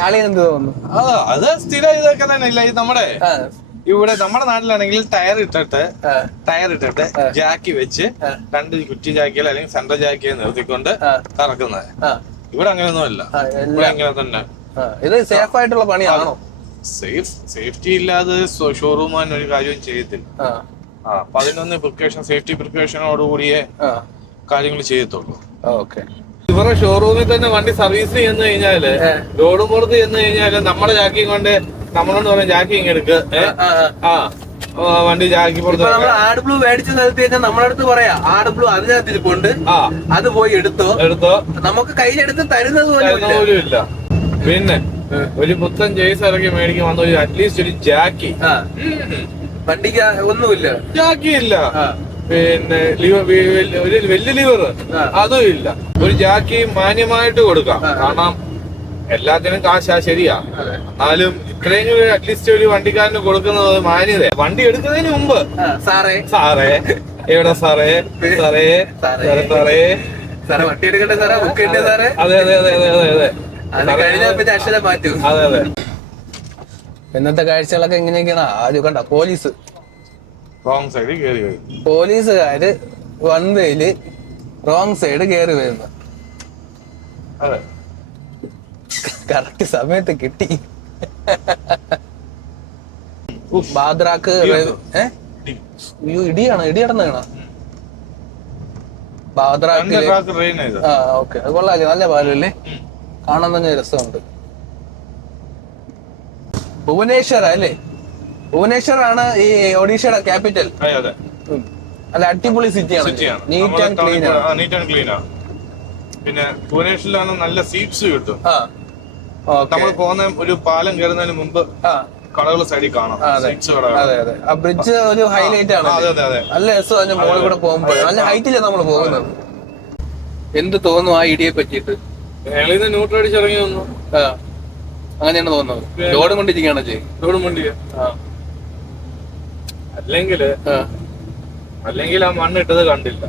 അളിയെന്ത് തോന്നുന്നു? അത് സ്ഥിരം ഇതൊക്കെ തന്നെ ഇല്ല. നമ്മുടെ ഇവിടെ നമ്മുടെ നാട്ടിലാണെങ്കിൽ ടയർ ഇട്ടിട്ട് ജാക്കി വെച്ച് 2 കുറ്റി ജാക്കിയിൽ അല്ലെങ്കിൽ സെൻട്രൽ ജാക്കിയെ നിർത്തിക്കൊണ്ട് കറക്കുന്നത്. ഇവിടെ അങ്ങനെയൊന്നും അല്ല. ഇവിടെ അങ്ങനെ തന്നെ. ഇത് സേഫ് ആയിട്ടുള്ള പണിയാണോ? സേഫ്റ്റി ഇല്ലാതെ ഷോറൂം ഒരു കാര്യവും ചെയ്യത്തില്ല. അപ്പൊ അതിനൊന്ന് സേഫ്റ്റി പ്രിക്കോഷനോടുകൂടിയേ കാര്യങ്ങൾ ചെയ്യത്തുള്ളൂ. ഓക്കെ. ഇവരുടെ ഷോറൂമിൽ തന്നെ വണ്ടി സർവീസ് ചെന്ന് കഴിഞ്ഞാല്, ലോഡ് പുറത്ത് ചെന്ന് കഴിഞ്ഞാല് നമ്മുടെ ജാക്കിങ് കൊണ്ട് നമ്മളോട് പറഞ്ഞ ജാക്കിങ് എടുക്ക്, വണ്ടി ജാക്കി പുറത്ത്. ആർബ്ലൂ മേടിച്ച് നിർത്തി കഴിഞ്ഞാൽ നമ്മളടുത്ത് പറയാം ആർബ്ലൂ അതിനകത്ത് ഇരിപ്പുണ്ട്, അത് പോയി എടുത്തോ. നമുക്ക് കയ്യിലെടുത്ത് തരുന്നത് പോലും ഇല്ല. പിന്നെ ഒരു പുത്തൻ ജേഴ്സ് ഇറക്കി മേടിക്കാൻ വന്ന അറ്റ്ലീസ്റ്റ് ഒരു ജാക്കി, വണ്ടിക്ക് ഒന്നുമില്ല, ജാക്കി ഇല്ല. പിന്നെ ഒരു വലിയ ലിവർ അതും ഇല്ല. ഒരു ജാക്കി മാന്യമായിട്ട് കൊടുക്കാം. കാരണം എല്ലാത്തിനും കാശാ, ശരിയാ. എന്നാലും ഇത്രയും അറ്റ്ലീസ്റ്റ് ഒരു വണ്ടിക്കാരന് കൊടുക്കുന്നത് മാന്യത. വണ്ടി എടുക്കുന്നതിന് മുമ്പ് സാറേ എവിടെ സാറേ വണ്ടി എടുക്കട്ടെ സാറേ, ബുക്ക് ചെയ്യട്ടെ സാറേ. അതെ. അക്ഷരം മാറ്റൂ. അതെ. ഇന്നത്തെ കാഴ്ചകളൊക്കെ എങ്ങനെയൊക്കെയാണ്? ആദ്യം കണ്ട റോങ് സൈഡ് കയറി വരും. പോലീസുകാര് വന്നതില് റോങ് സൈഡ് കയറി വരുന്നു. കറക്റ്റ് സമയത്ത് കിട്ടി. ബാദ്രാക്ക് ഇടിയടന്നാണ് ബാദ്രാക്ക്. ഓക്കെ, അത് കൊള്ളാല്ലേ, നല്ല പാലല്ലേ, കാണാൻ തന്നെ രസമുണ്ട്. ഭുവനേശ്വർ അല്ലേ? ഭുവനേശ്വർ ആണ് ഈ ഒഡീഷയുടെ ക്യാപിറ്റൽ. അല്ല, അടിപൊളി സിറ്റിയാണ്, നീറ്റ് ആൻഡ് ക്ലീൻ ആണ്. പിന്നെ ഭുവനേശ്വറിലാണ് നല്ല സീറ്റ്സ് കിട്ടും. നമ്മൾ പോകുന്ന ഒരു പാലം കയറുന്നതിന് മുമ്പ് കടകൾ സൈഡിൽ കാണാം. അതെ, ആ ബ്രിഡ്ജ് ഒരു ഹൈലൈറ്റ് ആണ്. നല്ല രസം. അതിന്റെ മുകളിൽ കൂടെ പോകുമ്പോൾ നല്ല ഹൈറ്റിലാണ് നമ്മൾ പോകുന്നത്. എന്ത് തോന്നുന്നു ആ ഇടിയെ പറ്റിയിട്ട്? ന്യൂട്രൽ അടിച്ചിറങ്ങി വന്നു. അങ്ങനെയാണ് തോന്നുന്നത്. ലോഡ് കൊണ്ടിരിക്കുകയാണോ ചെയ്യും? ലോഡ് കൊണ്ടിരിക്കുക. അല്ലെങ്കിൽ ആ മണ്ണിട്ടത് കണ്ടില്ല.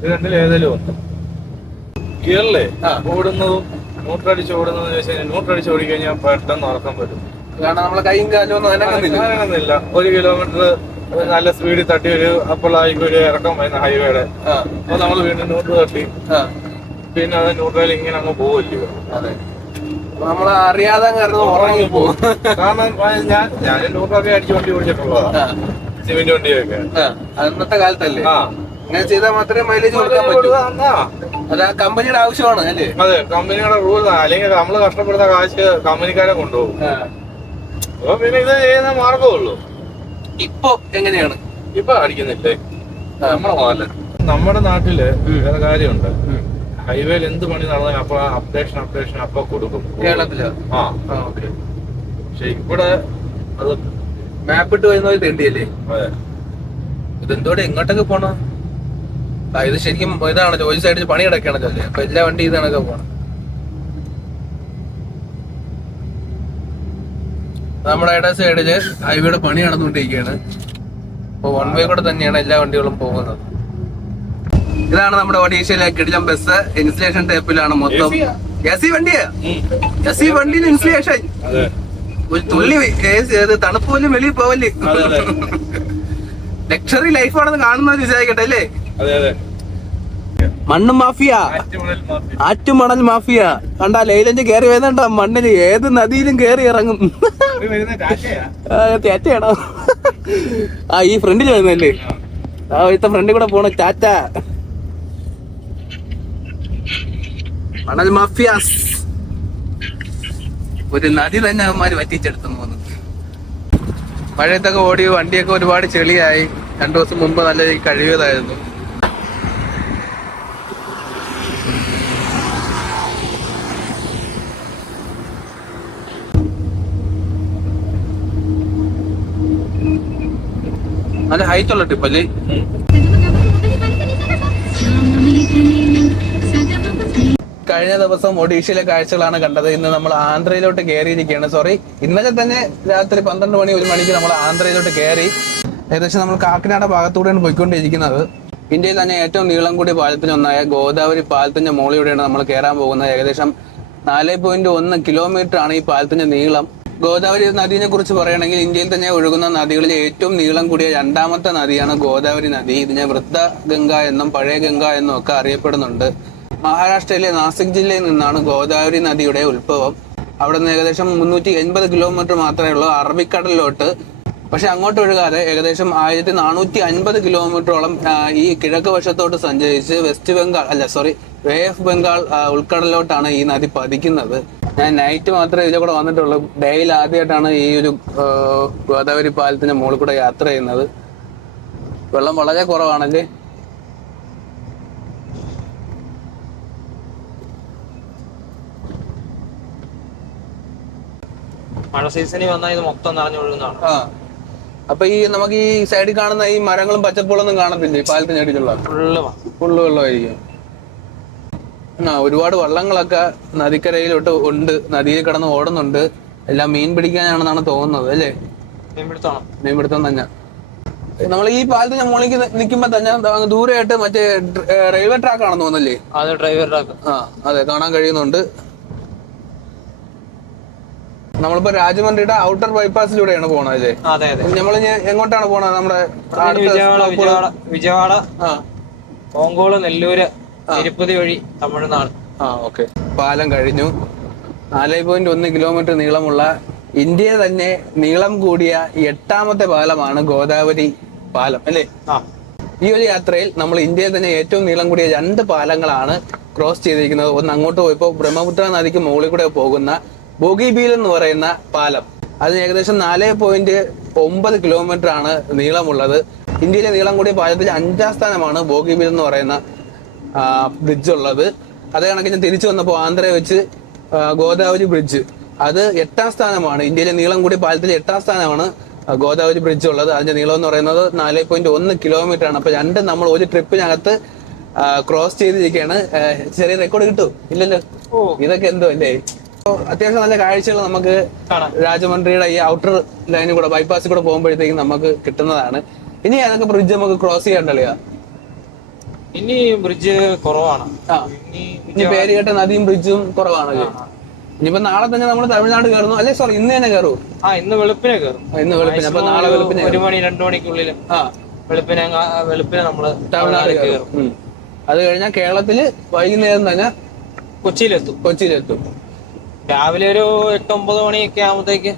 ഇത് കണ്ടില്ല. ഏതെങ്കിലും ഒന്ന് ഗിയറിലെ ഓടുന്നതും ന്യൂട്രടിച്ച് ഓടുന്നതെന്ന് ചോദിച്ചാൽ ന്യൂട്രടിച്ച് ഓടിക്കഴിഞ്ഞാൽ പെട്ടെന്ന് ഉറക്കം വരും. കാരണം നമ്മളെ കൈയും കാലും ഒന്നും അനങ്ങുന്നില്ല. 1 കിലോമീറ്റർ നല്ല സ്പീഡിൽ തട്ടി അപ്പോഴായിരിക്കും ഒരു ഇറക്കം വരുന്ന ഹൈവേയുടെ. അപ്പൊ നമ്മൾ വീണ്ടും ന്യൂട്രൽ തട്ടി പിന്നെ അത് ന്യൂട്രൽ ഇങ്ങനെ അങ്ങ് പോവില്ലയോ. അതെ, നമ്മള് അറിയാതെ ഉറങ്ങി പോകും. കാരണം ഞാൻ ന്യൂട്രലൊക്കെ അടിച്ച് വണ്ടി ഓടിച്ചിട്ടുള്ളതാ, സിമെന്റ് വണ്ടിയൊക്കെ. അന്നത്തെ കാലത്തല്ലേ അങ്ങനെ ചെയ്താൽ മാത്രമേ മൈലേജ് കൊടുക്കാൻ പറ്റൂ. അത് ആ കമ്പനിയുടെ ആവശ്യമാണ് അല്ലേ? അതെ, കമ്പനിയുടെ റൂൾ. അല്ലെങ്കിൽ നമ്മള് കഷ്ടപ്പെടുന്ന കാശ് കമ്പനിക്കാരെ കൊണ്ടുപോകും. അപ്പൊ പിന്നെ ഇത് ചെയ്യുന്ന മാർഗമുള്ളൂ. ഇപ്പൊ എങ്ങനെയാണ്? ഇപ്പൊ അടിക്കുന്നില്ലേ നമ്മുടെ നാട്ടില് വേറെ കാര്യമുണ്ട്. ഹൈവേയിൽ എന്ത് പണി നടന്നാലും അപ്പൊ അപ്ഡേഷൻ അപ്പൊ കൊടുക്കും കേരളത്തില്. പക്ഷെ ഇവിടെ അത് മാപ്പ് ഇട്ട് വരുന്നത് തെണ്ടിയല്ലേ? ഇതെന്തോടെ എങ്ങോട്ടൊക്കെ പോണോ? ഇത് ശരിക്കും ഇതാണ് ചോയ്സ് ആയിട്ട് പണി കിടക്കുകയാണല്ലോ അല്ലേ? അപ്പൊ എല്ലാ വണ്ടി ഇതാണൊക്കെ പോണം. നമ്മുടെ ഇട സൈഡില് ഹൈവേയുടെ പണി നടന്നുകൊണ്ടിരിക്കുകയാണ്. അപ്പൊ വൺ വേ കൂടെ തന്നെയാണ് എല്ലാ വണ്ടികളും പോകുന്നത്. ഇതാണ് നമ്മുടെ ഒഡീഷയിലെ കിടിലം ബസ്. ഇൻസുലേഷൻ ടൈപ്പിലാണ് മൊത്തം. എസി വണ്ടിയാ, എസി വണ്ടിയിൽ ഇൻസുലേഷൻ. ഒരു തുള്ളി തണുപ്പ് പോലും വെളിയിൽ പോവല്ലേ. ലക്ഷറി ലൈഫാണെന്ന് കാണുന്നത് വിചാരിക്കട്ടെ അല്ലേ? മണ്ണ് മാഫിയ, ആറ്റുമണൽ മാഫിയ. കണ്ടാ ലൈലഞ്ച് കേറി വരുന്നുണ്ടോ മണ്ണില്? ഏത് നദിയിലും കേറി ഇറങ്ങും. ടാറ്റയാണോ? ഈ ഫ്രണ്ടിൽ വരുന്നല്ലേ? ഇത്ത ഫ്രണ്ടിൽ കൂടെ പോണ ടാറ്റ. മണൽ മാഫിയാസ്. ഒരു നദി തന്നെ അവന്മാര് വറ്റിച്ചെടുത്തു പോകുന്നു. മഴയത്തൊക്കെ ഓടി വണ്ടിയൊക്കെ ഒരുപാട് ചെളിയായി. 2 ദിവസം മുമ്പ് നല്ല രീതിക്ക് കഴുകിയതായിരുന്നു. നല്ല ഹൈറ്റ് ഉള്ള ടിപ്പല്ലേ? കഴിഞ്ഞ ദിവസം ഒഡീഷയിലെ കാഴ്ചകളാണ് കണ്ടത്. ഇന്ന് നമ്മൾ ആന്ധ്രയിലോട്ട് കയറിയിരിക്കുകയാണ്. സോറി, ഇന്നലെ തന്നെ രാത്രി 12 മണി 1 മണിക്ക് നമ്മൾ ആന്ധ്രയിലോട്ട് കയറി. ഏകദേശം നമ്മൾ കാക്കിനാട ഭാഗത്തൂടെയാണ് പോയിക്കൊണ്ടിരിക്കുന്നത്. ഇന്ത്യയിൽ തന്നെ ഏറ്റവും നീളം കൂടിയ പാലത്തിനൊന്നായ ഗോദാവരി പാലത്തിന്റെ മുകളിലൂടെയാണ് നമ്മൾ കയറാൻ പോകുന്നത്. ഏകദേശം 4.1 കിലോമീറ്റർ ആണ് ഈ പാലത്തിന്റെ നീളം. ഗോദാവരി നദിയെ കുറിച്ച് പറയുകയാണെങ്കിൽ ഇന്ത്യയിൽ തന്നെ ഒഴുകുന്ന നദികളിൽ ഏറ്റവും നീളം കൂടിയ 2ാമത്തെ നദിയാണ് ഗോദാവരി നദി. ഇതിനെ വൃദ്ധ ഗംഗ എന്നും പഴയ ഗംഗ എന്നും ഒക്കെ അറിയപ്പെടുന്നുണ്ട്. മഹാരാഷ്ട്രയിലെ നാസിക് ജില്ലയിൽ നിന്നാണ് ഗോദാവരി നദിയുടെ ഉത്ഭവം. അവിടെ നിന്ന് ഏകദേശം 380 കിലോമീറ്റർ മാത്രമേ ഉള്ളൂ അറബിക്കടലിലോട്ട്. പക്ഷെ അങ്ങോട്ട് ഒഴുകാതെ ഏകദേശം 1450 കിലോമീറ്ററോളം ഈ കിഴക്ക് വശത്തോട്ട് സഞ്ചരിച്ച് വേ ഓഫ് ബംഗാൾ ഉൾക്കടലിലോട്ടാണ് ഈ നദി പതിക്കുന്നത്. ഞാൻ നൈറ്റ് മാത്രമേ ഇതിലെ കൂടെ വന്നിട്ടുള്ളൂ. ഡേയിൽ ആദ്യമായിട്ടാണ് ഈ ഒരു ഗോദാവരി പാലത്തിന്റെ മുകളിൽ കൂടെ യാത്ര ചെയ്യുന്നത്. വെള്ളം വളരെ കുറവാണല്ലേ? മഴ സീസണിൽ വന്നാൽ ഇത് മൊത്തം നിറഞ്ഞൊഴുകുന്നതാണ്. അപ്പൊ ഈ നമുക്ക് ഈ സൈഡിൽ കാണുന്ന ഈ മരങ്ങളും പച്ചപ്പുകളൊന്നും കാണത്തില്ലേ? പാലത്തിന് അടിച്ചുള്ള ഫുള്ള് വെള്ളമായിരിക്കും. ഒരുപാട് വള്ളങ്ങളൊക്കെ നദിക്കരയിലോട്ട് ഉണ്ട്, നദിയിൽ കിടന്ന് ഓടുന്നുണ്ട്. എല്ലാം മീൻ പിടിക്കാനാണെന്നാണ് തോന്നുന്നത് അല്ലേ? മീൻപിടുത്തം തന്നെ. നമ്മൾ ഈ പാലത്തിന് മുകളിലേക്ക് നിൽക്കുമ്പോ തന്നെ ദൂരെയായിട്ട് മറ്റേ റെയിൽവേ ട്രാക്ക് ആണെന്ന് തോന്നുന്നല്ലേ? അതെ, ഡ്രൈവർ ട്രാക്ക്. അതെ, കാണാൻ കഴിയുന്നുണ്ട്. നമ്മളിപ്പോ രാജമന്ത്രിയുടെ ഔട്ടർ ബൈപ്പാസിലൂടെയാണ് പോണത് അല്ലേ? അതെ അതെ. നമ്മള് എങ്ങോട്ടാണ് പോണത്? നമ്മുടെ വിജയവാഡ, ഓങ്കോള്, നെല്ലൂര്, തിരുപ്പതി വഴി തമിഴ്നാട്. ഓക്കെ. പാലം കഴിഞ്ഞു. 4.1 കിലോമീറ്റർ നീളമുള്ള ഇന്ത്യയിൽ തന്നെ നീളം കൂടിയ 8ാമത്തെ പാലമാണ് ഗോദാവരി പാലം അല്ലേ? ഈ ഒരു യാത്രയിൽ നമ്മൾ ഇന്ത്യയിൽ തന്നെ ഏറ്റവും നീളം കൂടിയ 2 പാലങ്ങളാണ് ക്രോസ് ചെയ്തിരിക്കുന്നത്. ഒന്ന് അങ്ങോട്ട് പോയപ്പോ ബ്രഹ്മപുത്ര നദിക്ക് മുകളിൽ കൂടെ പോകുന്ന ബോഗിബീൽ എന്ന് പറയുന്ന പാലം. അതിന് ഏകദേശം 4.9 കിലോമീറ്റർ ആണ് നീളമുള്ളത്. ഇന്ത്യയിലെ നീളം കൂടിയ പാലത്തിൽ 5ാം സ്ഥാനമാണ് ബോഗിബീൽ എന്ന് പറയുന്ന ബ്രിഡ്ജ് ഉള്ളത്. അതേ കണക്കിന് തിരിച്ചു വന്നപ്പോൾ ആന്ധ്രയെ വെച്ച് ഗോദാവരി ബ്രിഡ്ജ്, അത് 8ാം സ്ഥാനമാണ്. ഇന്ത്യയിലെ നീളം കൂടിയ പാലത്തിൽ 8ാം സ്ഥാനമാണ് ഗോദാവരി ബ്രിഡ്ജ് ഉള്ളത്. അതിന്റെ നീളം എന്ന് പറയുന്നത് 4.1 കിലോമീറ്റർ ആണ്. അപ്പൊ രണ്ടും നമ്മൾ ഒരു ട്രിപ്പിനകത്ത് ക്രോസ് ചെയ്തിരിക്കുകയാണ്. ചെറിയ റെക്കോർഡ് കിട്ടും ഇല്ലല്ലോ? ഇതൊക്കെ എന്തോ അല്ലേ? അത്യാവശ്യം നല്ല കാഴ്ചകൾ നമുക്ക് രാജമന്ത്രിയുടെ ഈ ഔട്ടർ ലൈനിൽ കൂടെ ബൈപ്പാസിൽ കൂടെ പോകുമ്പോഴത്തേക്കും നമുക്ക് കിട്ടുന്നതാണ്. ഇനി അതൊക്കെ ബ്രിഡ്ജ് നമുക്ക് ക്രോസ് ചെയ്യാണ്ടല്ലോ? ഇനി ബ്രിഡ്ജ് കുറവാണ്. ഇനി പേര് കേട്ട നദിയും ബ്രിഡ്ജും കുറവാണല്ലോ. ഇനിയിപ്പോ നാളെ തന്നെ നമ്മൾ തമിഴ്നാട് കയറുന്നു അല്ലെ? സോറി, ഇന്ന് തന്നെ കയറും. ഇന്ന് വെളുപ്പിനെ കയറും. ഇന്ന് വെളുപ്പിന്. അപ്പൊ നാളെ വെളുപ്പിന് 1 മണി 2 മണിക്കുള്ളിൽ വെളുപ്പിനെ നമ്മള് തമിഴ്നാട് കയറും. അത് കഴിഞ്ഞാൽ കേരളത്തില് വൈകുന്നേരം തന്നെ കൊച്ചിയിലെത്തും. രാവിലെ ഒരു 8-9 മണിയൊക്കെ ആകുമ്പോഴത്തേക്ക്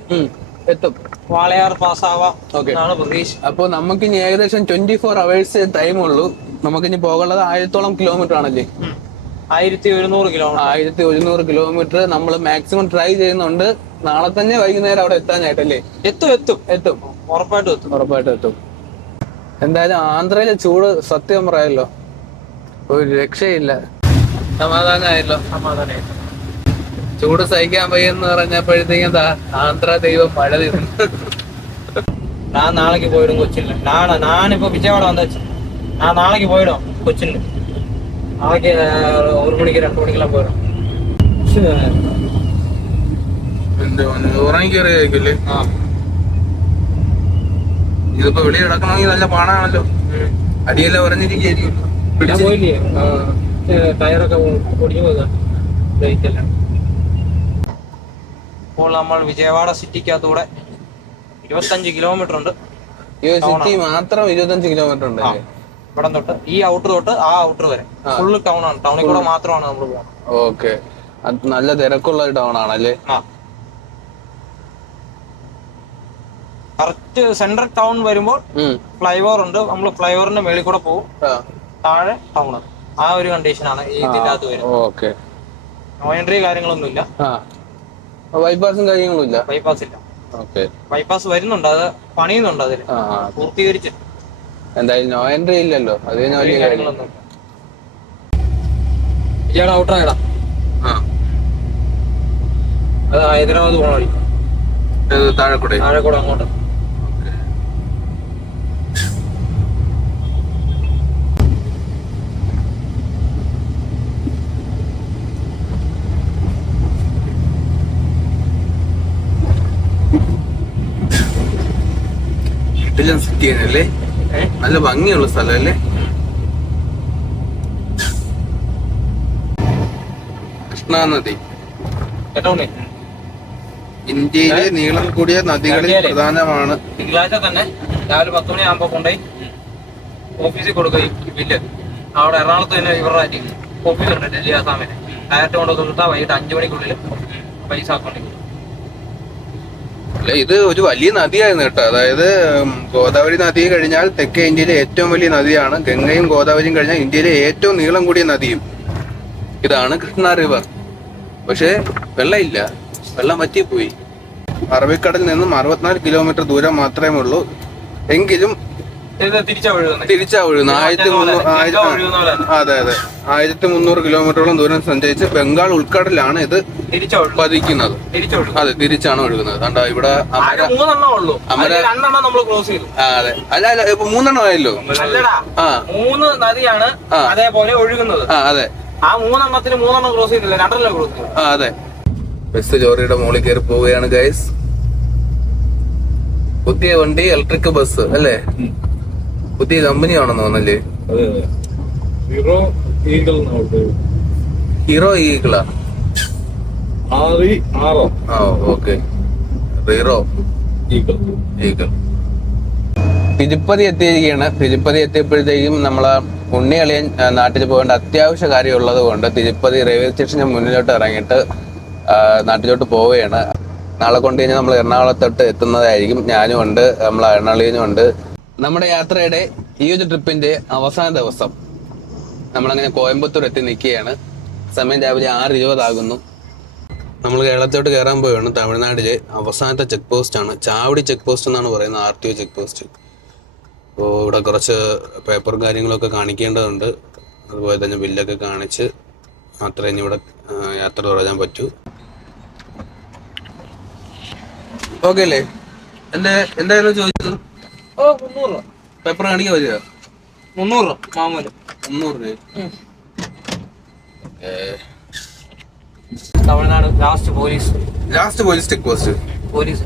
എത്തും. വാളയാർ പാസ്സാവാം എന്നാണ് പ്രതീക്ഷ. അപ്പൊ നമുക്ക് ഇനി ഏകദേശം 24 hours ടൈം ഉള്ളൂ. നമുക്കിനി പോകാനുള്ളത് 1000-ഓളം കിലോമീറ്റർ ആണല്ലേ? 1100 കിലോമീറ്റർ. 1100 കിലോമീറ്റർ നമ്മൾ മാക്സിമം ട്രൈ ചെയ്യുന്നുണ്ട്. നാളെ തന്നെ വൈകുന്നേരം അവിടെ എത്താനായിട്ടല്ലേ? എത്തും. ഉറപ്പായിട്ടും എത്തും. എന്തായാലും ആന്ധ്രയിലെ ചൂട് സത്യം പറയാലോ ഒരു രക്ഷയില്ല. സമാധാനമായല്ലോ. ചൂട് സഹിക്കാൻ വയ്യെന്ന് പറഞ്ഞപ്പോഴത്തേക്കും ആന്ധ്ര ദൈവം മഴ തീർന്നു. ഞാൻ നാളേക്ക് പോയിടും കൊച്ചിയിൽ. ഞാനിപ്പോ വിജയവാഡ വന്ന ഞാൻ നാളേക്ക് പോയിടും കൊച്ചിയിൽ. നാളേക്ക് 1 മണിക്ക് 2 മണിക്കെല്ലാം പോയിടും. ഉറങ്ങിക്കേറിയായിരിക്കില്ലേ? ഇതിപ്പോ വെളി കിടക്കണമെങ്കിൽ നല്ല പാടാണല്ലോ. അടിയെല്ലാം ഉറഞ്ഞിരിക്കും. പോയില്ലേ? ടയറൊക്കെ പൊടിഞ്ഞു പോയതാ. ഇപ്പോൾ നമ്മൾ വിജയവാഡ സിറ്റിക്കകത്തൂടെ 25 കിലോമീറ്റർ ഉണ്ട്. സിറ്റി മാത്രം 25 കിലോമീറ്റർ ഉണ്ട്. ഇവിടെ തൊട്ട് ഈ ഔട്ടർ തൊട്ട് ആ ഔട്ടർ വരെ ഫുള്ള് ടൗൺ ആണ്. ടൗണിൽ കൂടെ മാത്രമാണ് നമ്മൾ പോകുന്നത്. ഓക്കെ, നല്ല തിരക്കുള്ള ടൗൺ ആണല്ലേ? കറക്റ്റ് സെൻട്രൽ ടൗൺ വരുമ്പോൾ ഫ്ലൈ ഓവർ ഉണ്ട്. നമ്മൾ ഫ്ലൈ ഓവറിന്റെ മേളിൽ കൂടെ പോകും. താഴെ ടൗൺ. ആ ഒരു കണ്ടീഷനാണ് ഈ ഇതിന്റെ അകത്ത് വരുന്നത്. നോ എൻട്രി കാര്യങ്ങളൊന്നുമില്ല. ബൈപ്പാസും കാര്യങ്ങളും ഇല്ല. ബൈപ്പാസ് ഇല്ല. ബൈപ്പാസ് വരുന്നുണ്ട്, അത് പണിയുന്നുണ്ട്. അതിൽ പൂർത്തീകരിച്ച് എന്തായാലും നോ എൻട്രി ഇല്ലല്ലോ. അത് കാര്യങ്ങളൊന്നും ഇയാളെ ഔട്ടറായിടാ. അത് ഹൈദരാബാദ് പോണ വഴി. താഴെക്കൂടെ അങ്ങോട്ട്. സിറ്റി അല്ലേ? നല്ല ഭംഗിയുള്ള സ്ഥലമല്ലേ? കൃഷ്ണ നദി ഇന്ത്യയിലെ നീളം കൂടിയ നദികളിൽ പ്രധാനമാണ്. തിങ്കളാഴ്ച തന്നെ രാവിലെ 10 മണിയാകുമ്പോ കൊണ്ടുപോയി ഓഫീസിൽ കൊടുക്കുകയും ബില്ല് അവിടെ എറണാകുളത്ത് തന്നെ ഇവരുടെ ഓഫീസുണ്ട്, ഡൽഹി ആസാമിന്. ഡയറക്റ്റ് കൊണ്ടു കൊടുത്താൽ വൈകിട്ട് 5 മണിക്കുള്ളിൽ പൈസ അക്കൗണ്ടിൽ. ഇത് ഒരു വലിയ നദിയായിരുന്നു കേട്ടോ. അതായത് ഗോദാവരി നദി കഴിഞ്ഞാൽ തെക്കേ ഇന്ത്യയിലെ ഏറ്റവും വലിയ നദിയാണ്. ഗംഗയും ഗോദാവരിയും കഴിഞ്ഞാൽ ഇന്ത്യയിലെ ഏറ്റവും നീളം കൂടിയ നദിയും ഇതാണ് കൃഷ്ണ റിവർ. പക്ഷേ വെള്ളമില്ല, വെള്ളം വറ്റിപ്പോയി. അറബിക്കടലിൽ നിന്നും 64 കിലോമീറ്റർ ദൂരം മാത്രമേ ഉള്ളൂ. എങ്കിലും തിരിച്ചാ ഒഴുകുന്നത്. അതെ 1300 കിലോമീറ്ററോളം ദൂരം സഞ്ചരിച്ച് ബംഗാൾ ഉൾക്കടലിലാണ് ഇത് പതിക്കുന്നത്. അതെ, തിരിച്ചാണ് ഒഴുകുന്നത്. കണ്ടോ ഇവിടെ അതെ. അല്ല ഇപ്പൊ 3 ആയല്ലോ. 3 നദിയാണ് അതേപോലെ ഒഴുകുന്നത്. അതെ, ആ 3 ക്രോസ് ചെയ്തില്ല, 2 ക്രോസ് ചെയ്തു. അതെ. ബസ് ലോറിയുടെ മുകളിൽ കയറി പോവുകയാണ് ഗൈസ്. പുതിയ വണ്ടി, ഇലക്ട്രിക് ബസ് അല്ലേ? പുതിയ കമ്പനിയാണെന്ന് തോന്നല്ലേ? ഹീറോ ഈഗിളാ? Okay, Hero Eagle. തിരുപ്പതി എത്തിയിരിക്കുകയാണ്. തിരുപ്പതി എത്തിയപ്പോഴത്തേക്കും നമ്മളെ ഉണ്ണിയളിയൻ നാട്ടിൽ പോകേണ്ട അത്യാവശ്യ കാര്യമുള്ളത് കൊണ്ട് തിരുപ്പതി റെയിൽവേ സ്റ്റേഷന് മുന്നിലോട്ട് ഇറങ്ങിയിട്ട് നാട്ടിലോട്ട് പോവുകയാണ്. നാളെ കൊണ്ട് കഴിഞ്ഞാൽ നമ്മൾ എറണാകുളത്തോട്ട് എത്തുന്നതായിരിക്കും. ഞാനും ഉണ്ട്, നമ്മളെ എറണാകുളനും ഉണ്ട്. നമ്മുടെ യാത്രയുടെ ഈ ഒരു ട്രിപ്പിന്റെ അവസാന ദിവസം നമ്മളങ്ങനെ കോയമ്പത്തൂർ എത്തി നിൽക്കുകയാണ്. സമയം രാവിലെ 6:20 ആകുന്നു. നമ്മൾ കേരളത്തോട്ട് കയറാൻ പോവുകയാണ്. തമിഴ്നാട്ടിലെ അവസാനത്തെ ചെക്ക് പോസ്റ്റ് ആണ്, ചാവടി ചെക്ക് പോസ്റ്റ് എന്നാണ് പറയുന്നത്, RTO ചെക്ക് പോസ്റ്റ്. അപ്പോൾ ഇവിടെ കുറച്ച് പേപ്പർ കാര്യങ്ങളൊക്കെ കാണിക്കേണ്ടതുണ്ട്. അതുപോലെ തന്നെ ബില്ലൊക്കെ കാണിച്ച് മാത്രമേ ഇനി ഇവിടെ യാത്ര തുടരാൻ പറ്റൂ. ഓക്കെ അല്ലേ? എന്തായിരുന്നു ചോദിച്ചത്? 300 രൂപ പേപ്പർ കാണിക്കാൻ വരിക? 300 രൂപ മാമൂല്. 300 രൂപ. Tamil Nadu last police check post. Police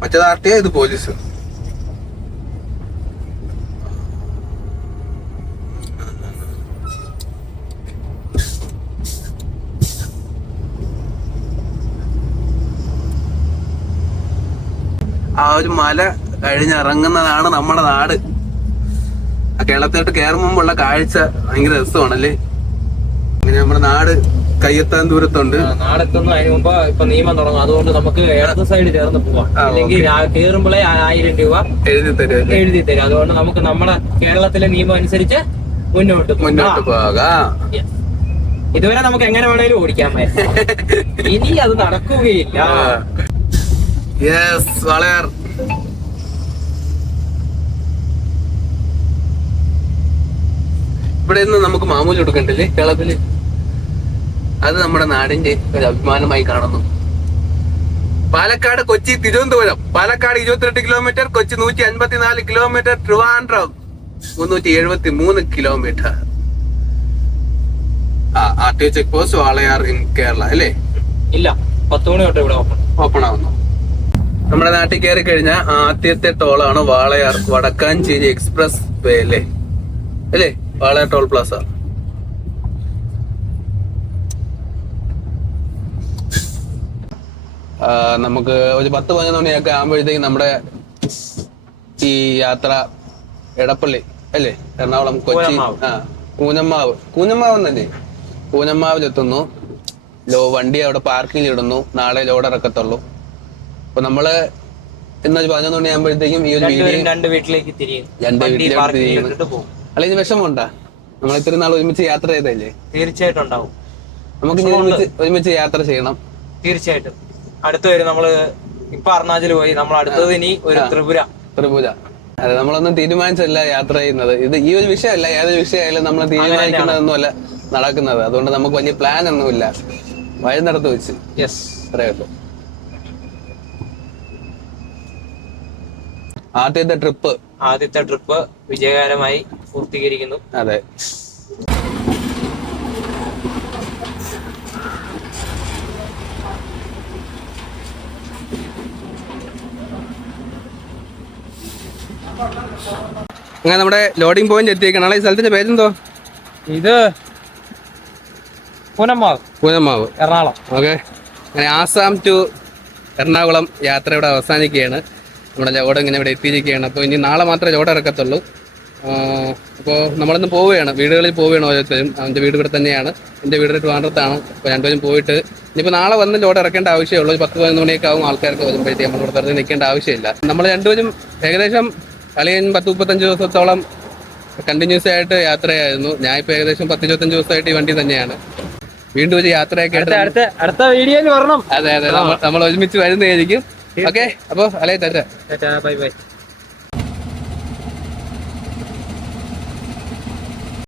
മറ്റേത് RTO, ഇത് പോലീസ്. ആ ഒരു മല കഴിഞ്ഞിറങ്ങുന്നതാണ് നമ്മുടെ നാട്. ആ കേരളത്തിലോട്ട് കയറും മുമ്പുള്ള കാഴ്ച ഭയങ്കര രസമാണല്ലേ. അങ്ങനെ നമ്മുടെ നാട് കയ്യെത്താൻ ദൂരത്തുണ്ട്. നാടെത്തുന്നു. അതിന് മുമ്പ് ഇപ്പൊ നിയമം തുടങ്ങും. അതുകൊണ്ട് നമുക്ക് ഇടത് സൈഡ് ചേർന്ന് പോവാം. അല്ലെങ്കിൽ കയറുമ്പോഴേ 1000 രൂപ എഴുതി തരും. അതുകൊണ്ട് നമുക്ക് നമ്മുടെ കേരളത്തിലെ നിയമം അനുസരിച്ച് മുന്നോട്ട് പോകാം. ഇതുവരെ നമുക്ക് എങ്ങനെ വേണേലും ഓടിക്കാൻ പറ്റും. ഇനി അത് നടക്കുകയില്ല. യെസ്, വാളയാർ. ഇവിടെ നിന്ന് നമുക്ക് മാമൂല് കൊടുക്കണ്ടല്ലേ കേരളത്തില്. അത് നമ്മുടെ നാടിന്റെ ഒരു അഭിമാനമായി കാണുന്നു. Palakkad, Kochi, Thiruvananthapuram. Palakkad 28 kilometre, Kochi 154 kilometre, Trivandrum 373 kilometre. RTO check post Walayar in Kerala അല്ലേ? ഇല്ല, 10 മണി തൊട്ട് ഇവിടെ ഓപ്പൺ ആവുന്നു. നമ്മുടെ നാട്ടിൽ കയറി കഴിഞ്ഞ ആദ്യത്തെ ടോളാണ് വാളയാർ വടക്കാഞ്ചേരി എക്സ്പ്രസ് വേ അല്ലേ? അല്ലേ, വാളയാർ ടോൾ പ്ലാസ. നമുക്ക് ഒരു 10-11 മണിയൊക്കെ ആകുമ്പോഴത്തേക്കും നമ്മുടെ ഈ യാത്ര എടപ്പള്ളി അല്ലേ, എറണാകുളം, കൊച്ചി, കൂനമ്മാവ് എന്നല്ലേ, കൂനമ്മാവിലെത്തുന്നു. വണ്ടി അവിടെ പാർക്കിംഗ് ഇടുന്നു. നാളെ ലോഡ് ഇറക്കത്തുള്ളൂ. അപ്പൊ നമ്മള് ഇന്നൊരു 11 മണിയാകുമ്പോഴത്തേക്കും ഈ ഒരു വീട്ടിലേക്ക് തിരിയും. അല്ല, ഇത് വിഷമമുണ്ടാ? നമ്മൾ ഇത്രയും നാൾ ഒരുമിച്ച് യാത്ര ചെയ്തല്ലേ? തീർച്ചയായിട്ടും ഉണ്ടാവും. നമുക്ക് ഒരുമിച്ച് യാത്ര ചെയ്യണം. തീർച്ചയായിട്ടും. അടുത്ത് വരും. നമ്മള് ഇപ്പൊ അരുണാചൽ പോയി. നമ്മൾ അടുത്തത് ഇനി ഒരു ത്രിപുര. അതെ, നമ്മളൊന്നും തീരുമാനിച്ചല്ല യാത്ര ചെയ്യുന്നത്. ഇത് ഈ ഒരു വിഷയമല്ല, ഏതൊരു വിഷയമായാലും നമ്മൾ തീരുമാനിക്കുന്നതൊന്നുമല്ല നടക്കുന്നത്. അതുകൊണ്ട് നമുക്ക് വലിയ പ്ലാൻ ഒന്നുമില്ല. വഴി നടത്ത് വെച്ച് അത്രേ ഉള്ളൂ. ആദ്യത്തെ ട്രിപ്പ് വിജയകരമായി പൂർത്തീകരിക്കുന്നു. അതെ. അങ്ങനെ നമ്മുടെ ലോഡിംഗ് പോയിന്റ് എത്തിയേക്കാണ്. ഈ സ്ഥലത്തിന്റെ പേരെന്തോ? ഇത് പൂനമ്മാവ്, എറണാകുളം. ഓക്കെ. അങ്ങനെ ആസാം ടു എറണാകുളം യാത്ര ഇവിടെ അവസാനിക്കുകയാണ്. നമ്മുടെ ലോഡ് ഇങ്ങനെ ഇവിടെ എത്തിയിരിക്കുകയാണ്. അപ്പോൾ ഇനി നാളെ മാത്രമേ ലോഡ് ഇറക്കത്തുള്ളൂ. അപ്പോൾ നമ്മളിന്ന് പോവുകയാണ്, വീടുകളിൽ പോവുകയാണ് ഓരോരുത്തരും. അവൻ്റെ വീട് ഇവിടെ തന്നെയാണ്, എൻ്റെ വീട് ട്രിവാൻഡ്രത്താണ്. അപ്പോൾ രണ്ടുപേരും പോയിട്ട് ഇനിയിപ്പോൾ നാളെ വന്ന് ലോഡ് ഇറക്കേണ്ട ആവശ്യമുള്ളൂ. 10-11 മണിയൊക്കെ ആവും ആൾക്കാർക്ക് വരുമ്പോഴത്തേക്ക്. നമ്മളിവിടെ വെറുതെ നിൽക്കേണ്ട ആവശ്യമില്ല. നമ്മൾ രണ്ടുപേരും ഏകദേശം കളിയൻ 10-35 ദിവസത്തോളം കണ്ടിന്യൂസ് ആയിട്ട് യാത്രയായിരുന്നു. ഞാൻ ഇപ്പോൾ ഏകദേശം 10-25 ദിവസമായിട്ട് ഈ വണ്ടി തന്നെയാണ്. വീണ്ടും ഒരു യാത്രയൊക്കെ അടുത്ത വീഡിയോയിൽ വരണം. അതെ, നമ്മൾ ഒരുമിച്ച് വരുന്നതായിരിക്കും. ഓക്കെ, അപ്പോൾ അല്ലേ, ടാറ്റ, ബൈ ബൈ.